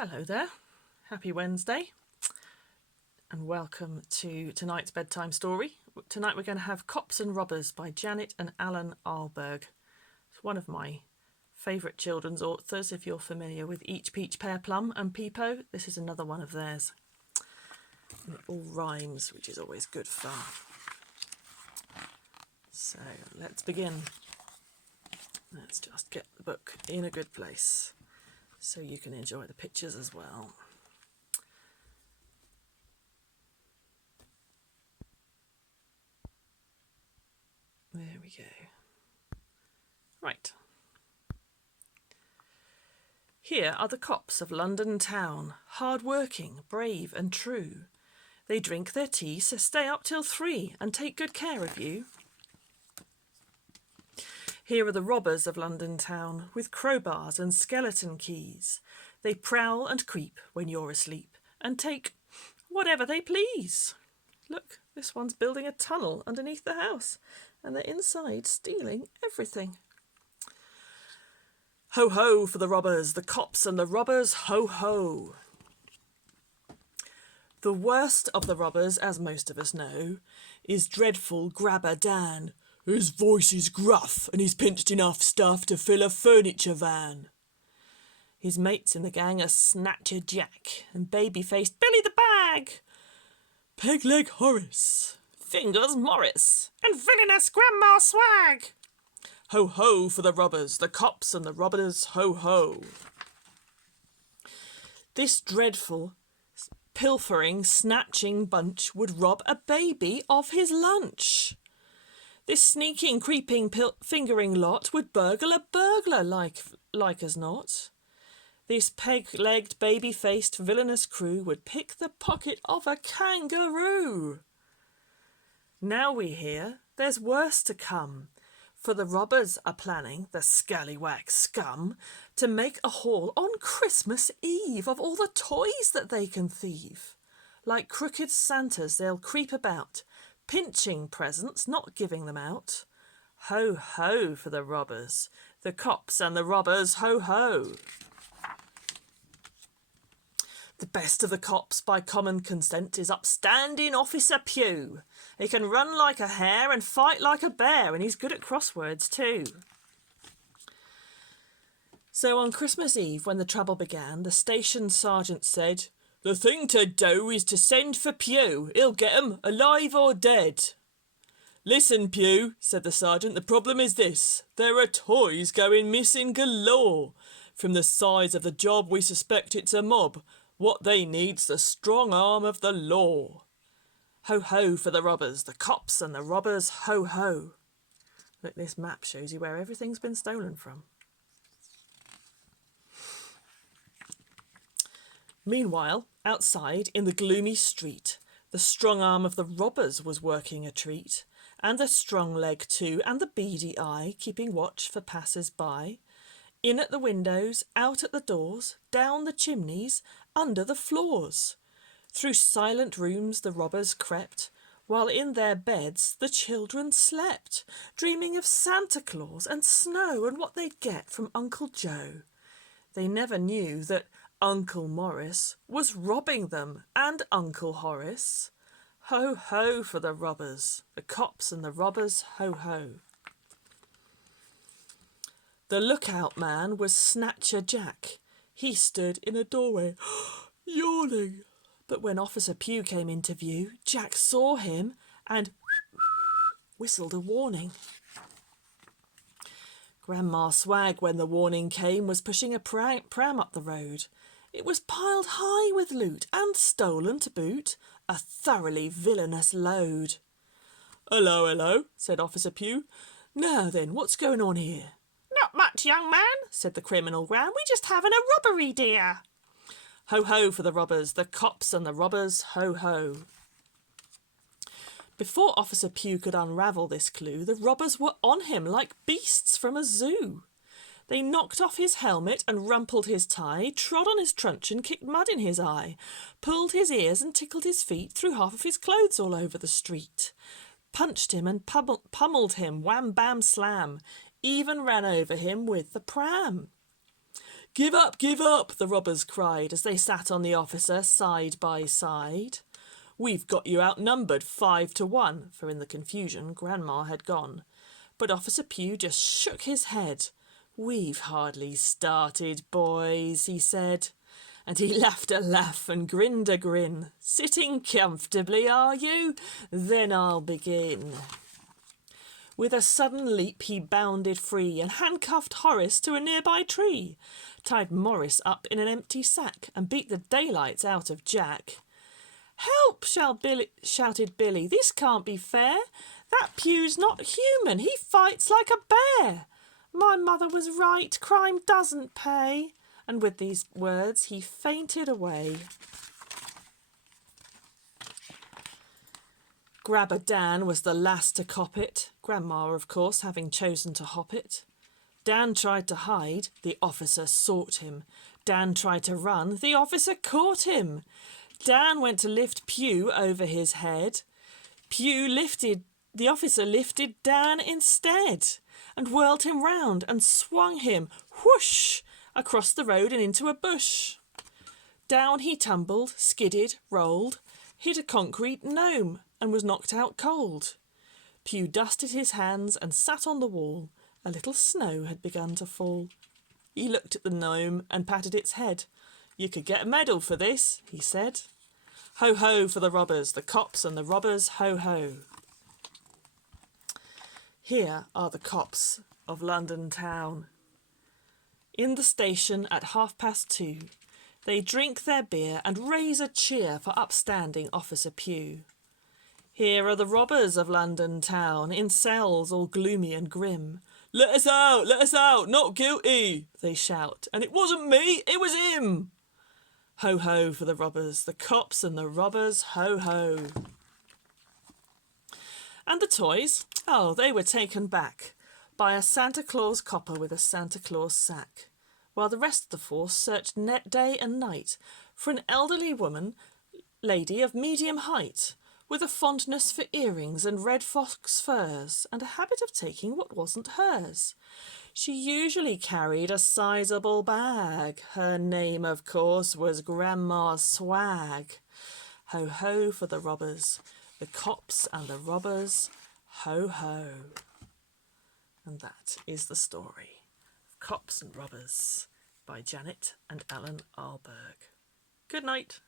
Hello there, happy Wednesday and welcome to tonight's bedtime story. Tonight we're going to have Cops and Robbers by Janet and Allan Ahlberg. It's one of my favourite children's authors. If you're familiar with Each Peach Pear Plum and Peepo, this is another one of theirs. And it all rhymes, which is always good fun. So let's begin. Let's just get the book in a good place so you can enjoy the pictures as well. There we go. Right. Here are the cops of London town, hard-working, brave and true. They drink their tea, so stay up till 3 and take good care of you. Here are the robbers of London town, with crowbars and skeleton keys. They prowl and creep when you're asleep, and take whatever they please. Look, this one's building a tunnel underneath the house, and they're inside stealing everything. Ho ho for the robbers, the cops and the robbers, ho ho. The worst of the robbers, as most of us know, is dreadful Grabber Dan. His voice is gruff, and he's pinched enough stuff to fill a furniture van. His mates in the gang are Snatcher Jack and baby-faced Billy the Bag, Peg-leg Horace, Fingers Morris, and villainous Grandma Swag. Ho ho for the robbers, the cops and the robbers, ho ho. This dreadful, pilfering, snatching bunch would rob a baby of his lunch. This sneaking, creeping, fingering lot would burgle a burglar like as not. This peg-legged, baby-faced, villainous crew would pick the pocket of a kangaroo. Now we hear there's worse to come, for the robbers are planning, the scallywag scum, to make a haul on Christmas Eve of all the toys that they can thieve. Like crooked Santas they'll creep about, pinching presents, not giving them out. Ho ho for the robbers, the cops and the robbers, ho ho. The best of the cops, by common consent, is upstanding Officer Pugh. He can run like a hare and fight like a bear, and he's good at crosswords too. So on Christmas Eve, when the trouble began, the station sergeant said, "The thing to do is to send for Pugh. He'll get 'em, alive or dead." "Listen, Pugh," said the sergeant, "the problem is this. There are toys going missing galore. From the size of the job, we suspect it's a mob. What they need's the strong arm of the law." Ho ho for the robbers, the cops and the robbers, ho ho. Look, this map shows you where everything's been stolen from. Meanwhile, outside in the gloomy street, the strong arm of the robbers was working a treat, and the strong leg too, and the beady eye, keeping watch for passers-by. In at the windows, out at the doors, down the chimneys, under the floors. Through silent rooms the robbers crept, while in their beds the children slept, dreaming of Santa Claus and snow and what they'd get from Uncle Joe. They never knew that Uncle Morris was robbing them, and Uncle Horace. Ho ho for the robbers, the cops and the robbers, ho ho. The lookout man was Snatcher Jack. He stood in a doorway, yawning. But when Officer Pugh came into view, Jack saw him and whistled a warning. Grandma Swag, when the warning came, was pushing a pram up the road. It was piled high with loot and stolen to boot, a thoroughly villainous load. "Hello, hello," said Officer Pugh. "Now then, what's going on here?" "Not much, young man," said the criminal Gran. "We just having a robbery, dear." Ho ho for the robbers, the cops and the robbers, ho ho. Before Officer Pugh could unravel this clue, the robbers were on him like beasts from a zoo. They knocked off his helmet and rumpled his tie, trod on his truncheon, kicked mud in his eye, pulled his ears and tickled his feet, threw half of his clothes all over the street, punched him and pummeled him, wham bam slam, even ran over him with the pram. Give up, the robbers cried as they sat on the officer side by side. We've got you outnumbered 5-1, for in the confusion Grandma had gone. But Officer Pugh just shook his head. We've hardly started, boys, he said. And he laughed a laugh and grinned a grin. Sitting comfortably, are you? Then I'll begin. With a sudden leap he bounded free and handcuffed Horace to a nearby tree, tied Morris up in an empty sack and beat the daylights out of Jack. Help! Shouted Billy. This can't be fair. That Pugh's not human. He fights like a bear. My mother was right. Crime doesn't pay. And with these words he fainted away. Grabber Dan was the last to cop it, Grandma, of course, having chosen to hop it. Dan tried to hide, the officer sought him. Dan tried to run, the officer caught him. Dan went to lift Pugh over his head. The officer lifted Dan instead and whirled him round and swung him, whoosh, across the road and into a bush. Down he tumbled, skidded, rolled, hit a concrete gnome and was knocked out cold. Pugh dusted his hands and sat on the wall. A little snow had begun to fall. He looked at the gnome and patted its head. You could get a medal for this, he said. Ho ho for the robbers, the cops and the robbers, ho ho. Here are the cops of London town. In the station at 2:30, they drink their beer and raise a cheer for upstanding Officer Pugh. Here are the robbers of London town, in cells all gloomy and grim. Let us out, not guilty, they shout, and it wasn't me, it was him. Ho ho for the robbers, the cops and the robbers, ho ho. And the toys? Oh, they were taken back by a Santa Claus copper with a Santa Claus sack, while the rest of the force searched day and night for an elderly lady of medium height, with a fondness for earrings and red fox furs, and a habit of taking what wasn't hers. She usually carried a sizable bag. Her name, of course, was Grandma Swag. Ho ho for the robbers, the cops and the robbers, ho ho. And that is the story of Cops and Robbers by Janet and Allan Ahlberg. Good night.